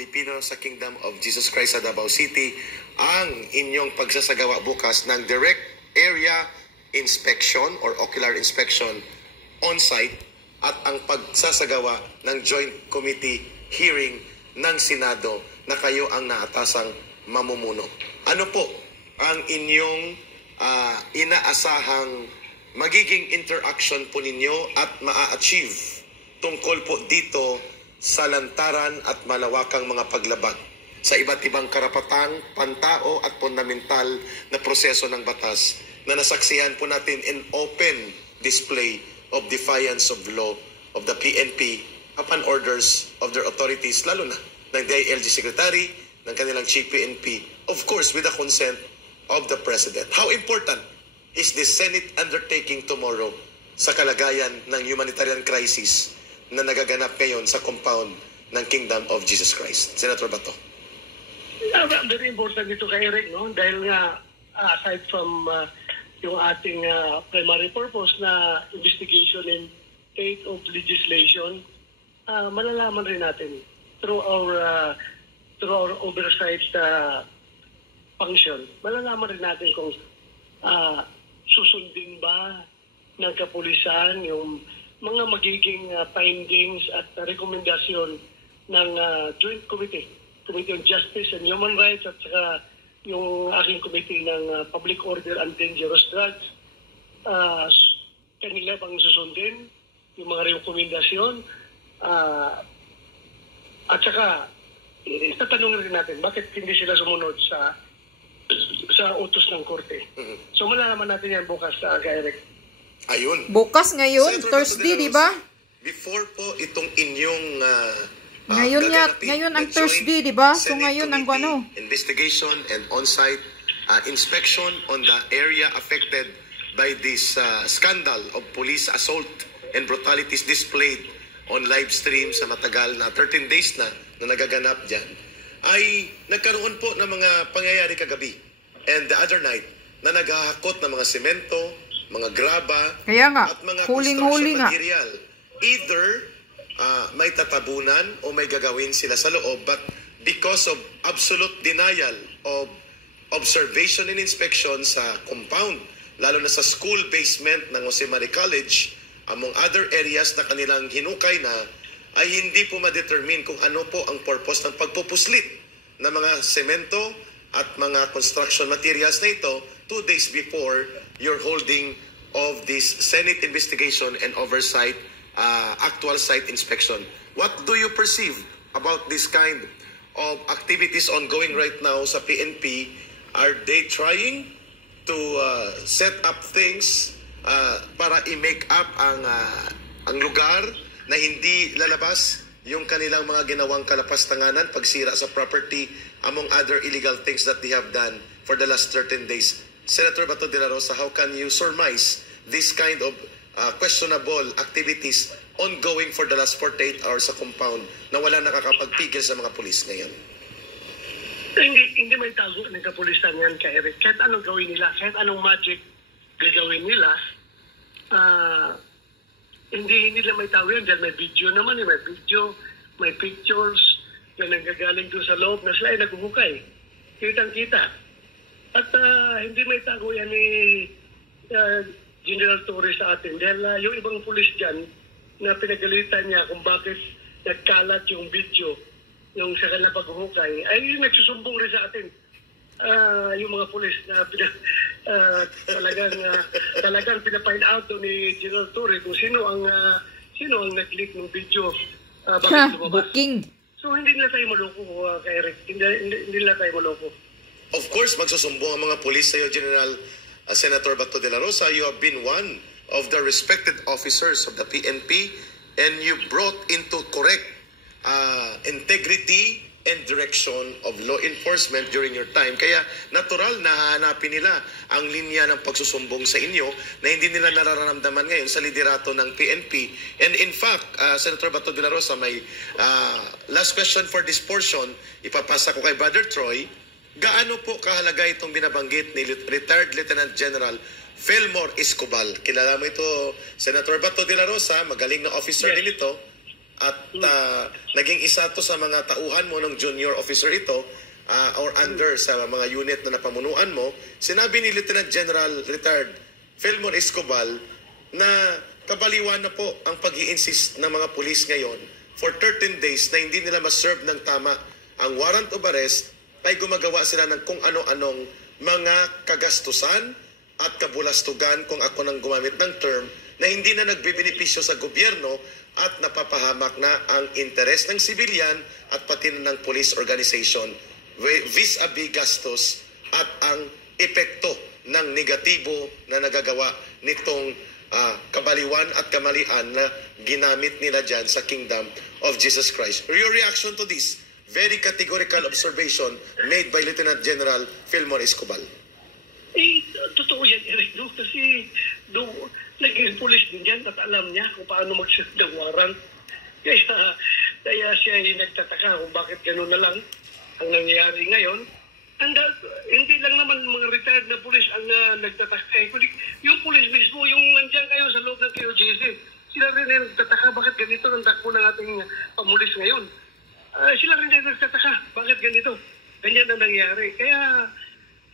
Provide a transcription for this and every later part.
Pilipino sa Kingdom of Jesus Christ sa Davao City ang inyong pagsasagawa bukas ng direct area inspection or ocular inspection on-site at ang pagsasagawa ng joint committee hearing ng Senado na kayo ang naatasang mamumuno. Ano po ang inyong inaasahang magiging interaction po ninyo at maa-achieve tungkol po dito sa lantaran at malawakang mga paglabag sa iba't ibang karapatang, pantao at fundamental na proseso ng batas na nasaksihan po natin in open display of defiance of law of the PNP upon orders of their authorities, lalo na ng DILG Secretary, ng kanilang Chief PNP, of course with the consent of the President. How important is this Senate undertaking tomorrow sa kalagayan ng humanitarian crisis na nagaganap ngayon sa compound ng Kingdom of Jesus Christ? Senator Bato. Very important ito kay Eric, no? Dahil nga, aside from yung ating primary purpose na investigation in state of legislation, malalaman rin natin through our oversight function, malalaman rin natin kung susundin ba ng kapulisan yung mga magiging findings at rekomendasyon ng Joint Committee on Justice and Human Rights at saka yung aking committee ng Public Order and Dangerous Drugs. Kanila bang susundin yung mga rekomendasyon at saka tatanungin rin natin bakit hindi sila sumunod sa utos ng korte. So malalaman natin yan bukas sa Eric. Ayun. Bukas ngayon, Thursday, di ba? Before po itong inyong ngayon ang Thursday, di ba? So ngayon ang ano? Investigation and on-site inspection on the area affected by this scandal of police assault and brutalities displayed on live stream sa matagal na 13 days na nagaganap dyan, ay nagkaroon po ng mga pangyayari kagabi and the other night na naghahakot ng mga semento, mga graba, at mga construction material. Either may tatabunan o may gagawin sila sa loob, but because of absolute denial of observation and inspection sa compound, lalo na sa school basement ng Jose Maria College, among other areas na kanilang hinukay na, ay hindi po ma-determine kung ano po ang purpose ng pagpupuslit ng mga semento at mga construction materials na ito 2 days before your holding of this Senate investigation and oversight actual site inspection. What do you perceive about this kind of activities ongoing right now sa PNP? Are they trying to set up things para i-make up ang lugar na hindi lalabas yung kanilang mga ginawang kalapastanganan, pagsira sa property, among other illegal things that they have done for the last 13 days? Senator Bato de la Rosa, how can you surmise this kind of questionable activities ongoing for the last 48 hours sa compound na wala nakakapagpigil sa mga pulis ngayon? Hindi may tago ng kapulisan yan, Eric. Kahit anong gawin nila, kahit anong magic gagawin nila, hindi nila may tago yan. Dahil may video naman, may video, may pictures na nanggagaling doon sa loob na sila ay naghuhukay. Kitang-kita. At hindi may tago yan ni General Torres sa atin. Dahil yung ibang pulis dyan na pinagalitan niya kung bakit nagkalat yung video yung sa kanila paghuhukay, ay yung nagsusumbong rin sa atin. Yung mga pulis na talagang pinapind out ni General Torres kung sino ang nag-leak ng video bakit lumabas. Booking. So hindi nila tayo maloko, Eric. Hindi nila tayo maloko. Of course, magsusumbong ang mga pulis sa iyo, General Senator Bato de la Rosa. You have been one of the respected officers of the PNP and you brought into correct integrity and direction of law enforcement during your time. Kaya natural na hahanapin nila ang linya ng pagsusumbong sa inyo na hindi nila nararamdaman ngayon sa liderato ng PNP. And in fact, Senator Bato de la Rosa, may last question for this portion, ipapasa ko kay Brother Troy. Gaano po kahalaga itong binabanggit ni retired Lieutenant General Felmore Escobal? Kilala mo ito, Senator Bato de la Rosa, magaling na officer din ito. at naging isa to sa mga tauhan mo ng junior officer ito or under sa mga unit na napamunuan mo. Sinabi ni Lieutenant General Retired Fillmore Escobar na kabaliwan na po ang pag-i-insist ng mga pulis ngayon for 13 days na hindi nila ma-serve ng tama ang warrant of arrest, ay gumagawa sila ng kung ano-anong mga kagastusan at kabulastugan, kung ako nang gumamit ng term, na hindi na nagbibenepisyo sa gobyerno at napapahamak na ang interes ng sibilyan at pati na ng police organization vis-a-vis gastos at ang epekto ng negatibo na nagagawa nitong kabaliwan at kamalian na ginamit nila dyan sa Kingdom of Jesus Christ. Your reaction to this very categorical observation made by Lieutenant General Fillmore Escobar? Totoo yan, Eric, no? Kasi naging pulis din yan at alam niya kung paano mag-serve ng warrant. Kaya siya ay nagtataka kung bakit gano'n na lang ang nangyayari ngayon. And hindi lang naman mga retired na pulis ang nagtataka. Yung pulis mismo, yung nandiyan kayo sa loob ng KOJC, sila rin ay nagtataka bakit ganito ang takbo ng ating pamulis ngayon. Sila rin ay nagtataka bakit ganito. Ganyan ang nangyayari. Kaya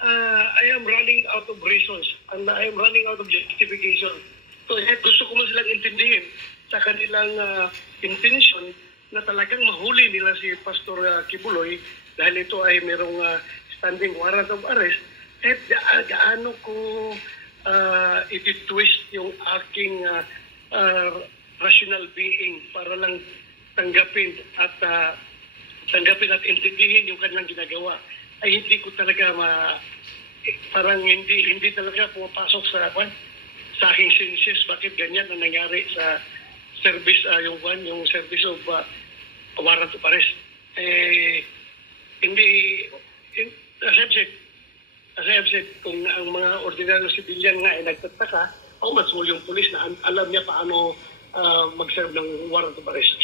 I am running out of reasons and I am running out of justification. So gusto ko man silang intindihin sa kanilang intention na talagang mahuli nila si Pastor Kibuloy dahil ito ay merong standing warrant of arrest. Kahit gaano ko iti-twist yung aking rational being para lang tanggapin at intindihin yung kanilang ginagawa, ay hindi ko talaga parang hindi talaga pumapasok sa aking senses bakit ganyan ang nangyari sa service yung service of warrant of arrest. As I've said, kung ang mga ordinaryo civilian nga ay nagtataka, how much more yung police na alam niya paano mag-serve ng warrant of arrest.